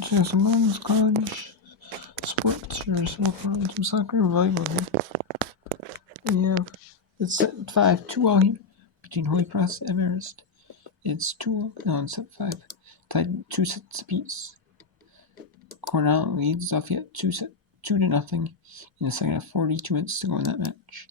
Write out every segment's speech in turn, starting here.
Just some men's college sports here, so some soccer and volleyball here. We have it's set 5-2 all here between Holy Cross and Marist. It's 2-0. No, it's set 5. Tied 2 sets apiece. Cornell leads Lafayette 2-0 in the second half. 42 minutes to go in that match.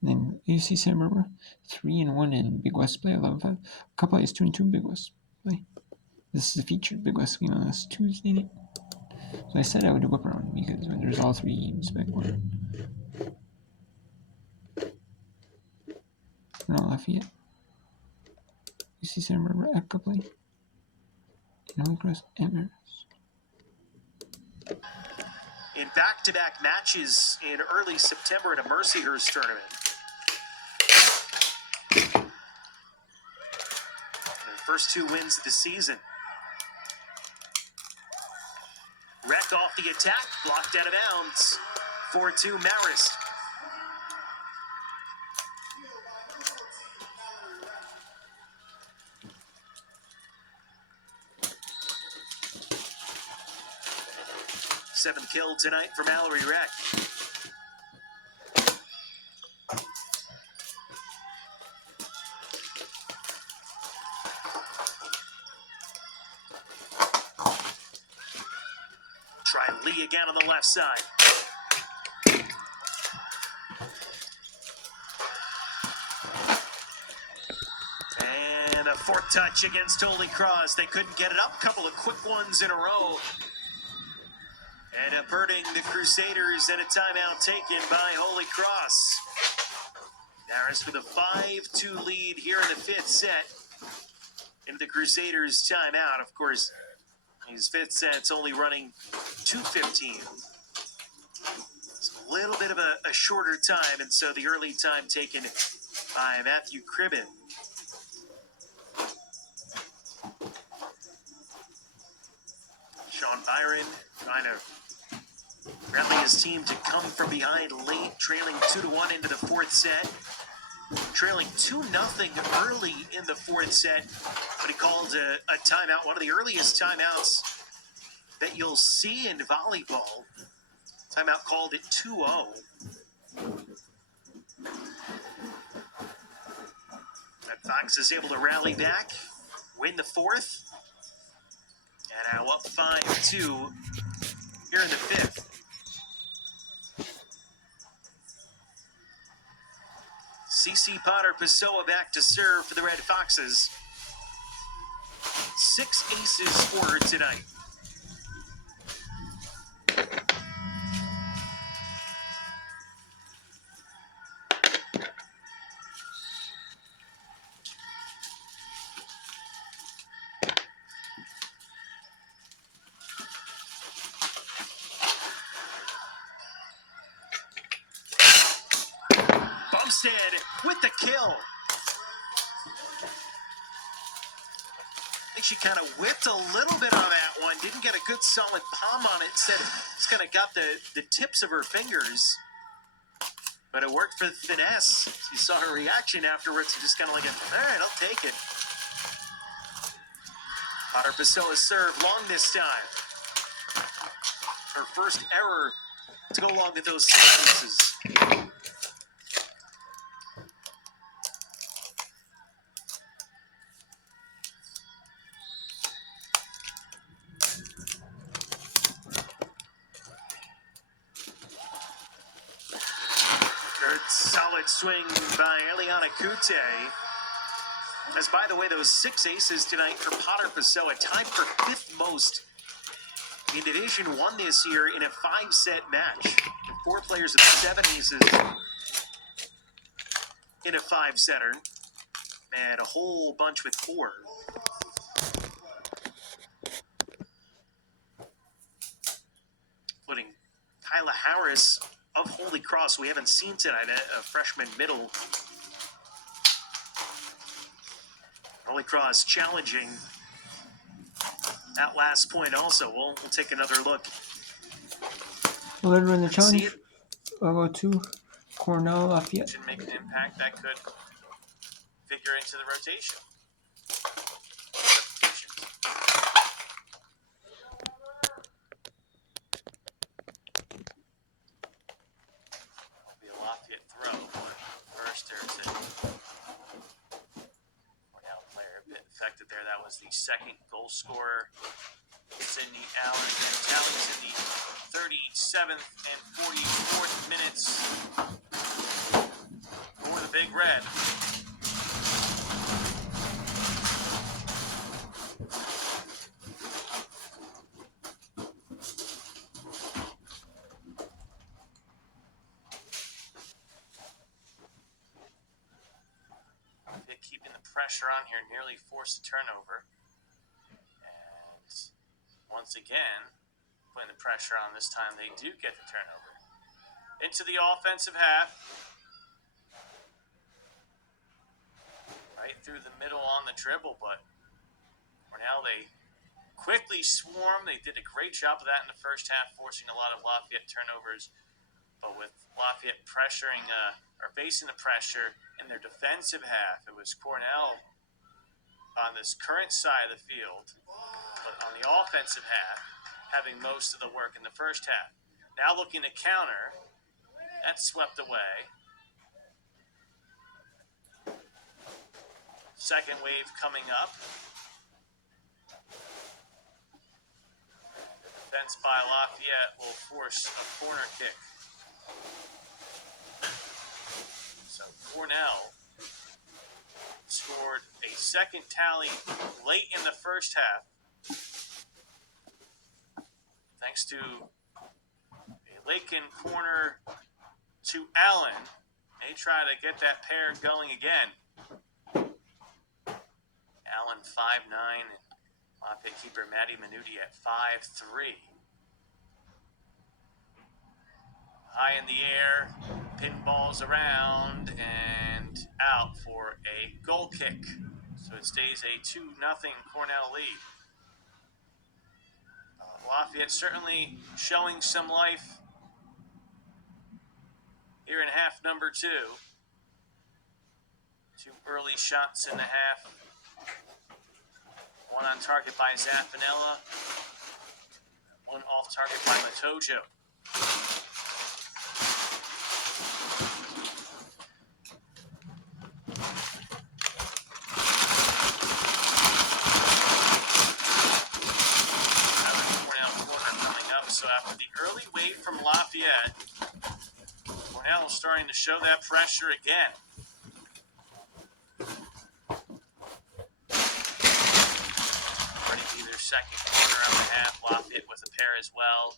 And then UC Santa Barbara 3-1 and Big West play 11-5. Couple is 2-2 Big West play. This is a featured Big West game on this Tuesday night. So I said I would whip around because there's all 3 games back one. Cornell Lafayette. UC Santa Barbara at Copley. And Holy Cross at Marist. In back-to-back matches in early September at a Mercyhurst tournament. The first 2 wins of the season. Wreck off the attack, blocked out of bounds. 4-2 Marist. Seventh kill tonight for Mallory Wreck. Try Lee again on the left side. And a fourth touch against Holy Cross. They couldn't get it up. Couple of quick ones in a row. And averting the Crusaders and a timeout taken by Holy Cross. Marist with a 5-2 lead here in the 5th set. Into the Crusaders timeout. Of course, these 5th sets only running 2:15. It's a little bit of a shorter time, and so the early time taken by Matthew Cribben. Sean Byron trying to rally his team to come from behind late, trailing 2-1 into the 4th set. Trailing 2-0 early in the 4th set, but he called a timeout, one of the earliest timeouts that you'll see in volleyball. Timeout called at 2-0. And Fox is able to rally back, win the 4th, and now up 5-2 here in the 5th. CC Potter Pessoa back to serve for the Red Foxes. 6 aces for her tonight. Bumstead with the kill. I think she kind of whipped a little bit on that one. Didn't get a good solid palm on it. Instead, just kind of got the tips of her fingers. But it worked for finesse. You saw her reaction afterwards. Just kind of like, all right, I'll take it. Potter Pessoa serve long this time. Her first error to go along with those pieces. Solid swing by Eliana Kute. As by the way, those 6 aces tonight for Potter Pessoa, tied for 5th most in Division I this year in a 5-set match. 4 players with 7 aces in a 5-setter, and a whole bunch with 4. Including Kyla Harris of Holy Cross, we haven't seen tonight, a freshman middle. Holy Cross challenging that last point also. We'll take another look. Well, they're in the challenge. I'll go to Cornell Lafayette. Should make an impact that could figure into the rotation. was the second goal scorer. Sydney Allen, and tallies in the 37th and 44th minutes for the Big Red. Keeping the pressure on here, nearly forced a turnover. And once again, putting the pressure on, this time they do get the turnover. Into the offensive half. Right through the middle on the dribble, but now they quickly swarm. They did a great job of that in the first half, forcing a lot of Lafayette turnovers. But with Lafayette pressuring, or facing the pressure in their defensive half, it was Cornell on this current side of the field, but on the offensive half, having most of the work in the first half. Now looking to counter. That's swept away. Second wave coming up. The defense by Lafayette will force a corner kick. So Cornell scored a second tally late in the first half, thanks to a Lakin corner to Allen. They try to get that pair going again. Allen 5'9", and Lafayette keeper Maddie Minuti at 5'3". High in the air, pinballs around, and out for a goal kick. So it stays a 2-0 Cornell lead. Lafayette certainly showing some life here in half number 2. 2 early shots in the half. One on target by Zaffanella. One off target by Matojo. So after the early wave from Lafayette, Cornell is starting to show that pressure again. Ready to be their second corner of the half. Lafayette with a pair as well.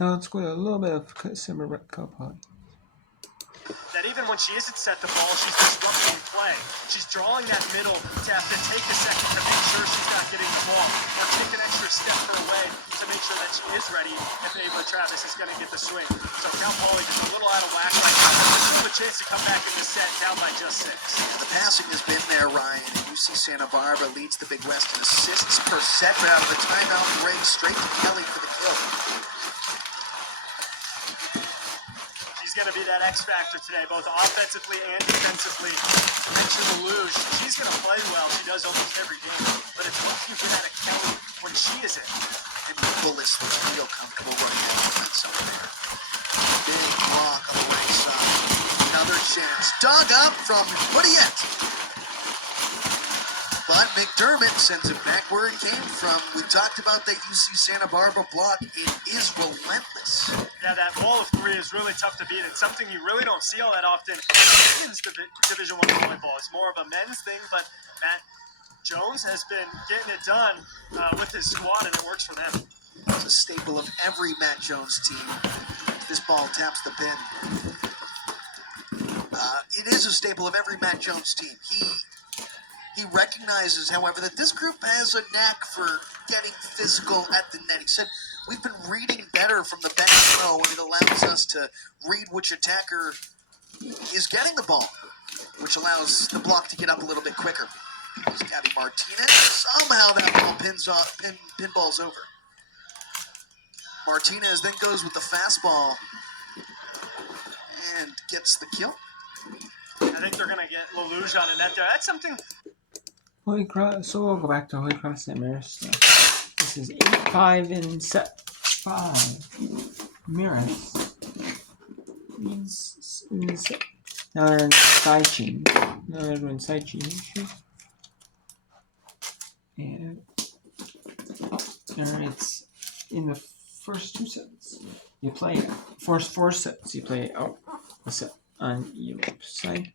Now let's go a little bit of Simmer Cup on. That even when she isn't set the ball, she's disrupting play. She's drawing that middle to have to take a second to make sure she's not getting the ball, or take an extra step her way to make sure that she is ready if Ava Travis is going to get the swing. So Cal Poly just a little out of whack right now, but still a chance to come back in the set, down by just 6. Yeah, the passing has been there, Ryan, and UC Santa Barbara leads the Big West in assists per set, but out of the timeout break, straight to Kelly for the kill. Going to be that X factor today, both offensively and defensively. Richard Lelouch, she's going to play well. She does almost every game, but it's looking for that at Kelly when she is in. And Bullis looks real comfortable running that offense over there. Big block on the right side. Another chance. Dug up from Woodiette. But McDermott sends it back where it came from. We talked about that UC Santa Barbara block. It is relentless. Yeah, that wall of 3 is really tough to beat. It's something you really don't see all that often in Division I volleyball. It's more of a men's thing, but Matt Jones has been getting it done with his squad, and it works for them. It's a staple of every Matt Jones team. This ball taps the pin. It is a staple of every Matt Jones team. He recognizes, however, that this group has a knack for getting physical at the net. He said, we've been reading better from the back row, and it allows us to read which attacker is getting the ball, which allows the block to get up a little bit quicker. Here's Gabby Martinez. Somehow that ball pinballs over. Martinez then goes with the fastball and gets the kill. I think they're going to get Lelouch on the net there. That's something... Holy Cross, so we'll go back to Holy Cross St. Mary's. This is 8-5 in set 5. Maris leads in set Now they're in side chain. Now they're doing side chain issues. And it's in the first 2 sets. You play first 4 sets. You play out a set on your side.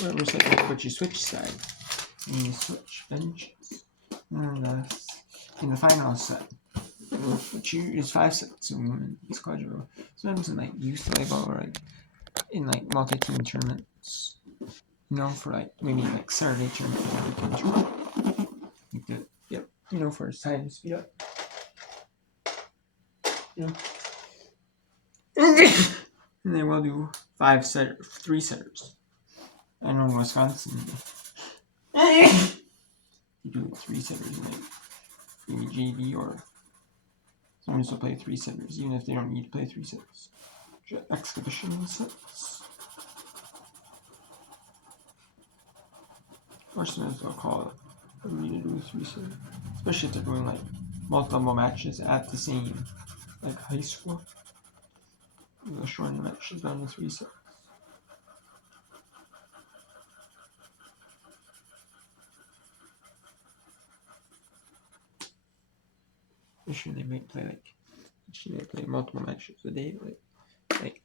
Whatever side you put, you switch side. And you switch benches. And in the final set, which is 5 sets in this quadruple. Sometimes in like youth volleyball or like in like multi-team tournaments, you know, for like maybe like Saturday tournament, like the, yep, you know, for time to speed up, you know. And then we'll do 3 setters. I know in Wisconsin, you do 3 setters, like maybe JV or someone will play 3 setters, even if they don't need to play 3 sets. Exhibition sets. Or sometimes they'll call it for me to do 3 setters, especially if they're doing like multiple matches at the same, like high school. They'll shorten the matches down to 3 sets. Sure, they might play like they might play multiple matches a day, like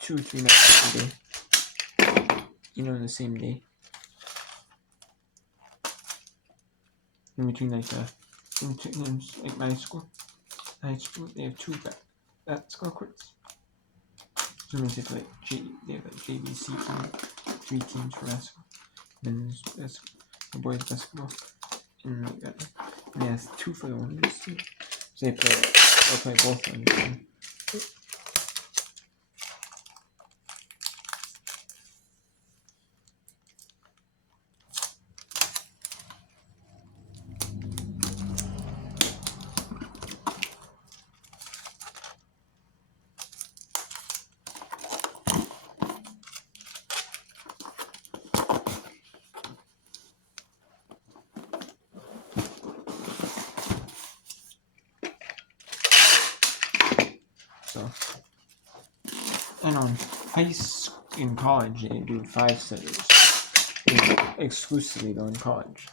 2 or 3 matches a day. You know, in the same day. In between like like my school, high school, they have 2 basketball courts. So means they play they have like JVC and 3 teams for basketball. Men's basketball, boys basketball, and like that. And they have 2 for the women's team. So they'll play both of them. So, and on in college, they do 5 setters. Exclusively though in college.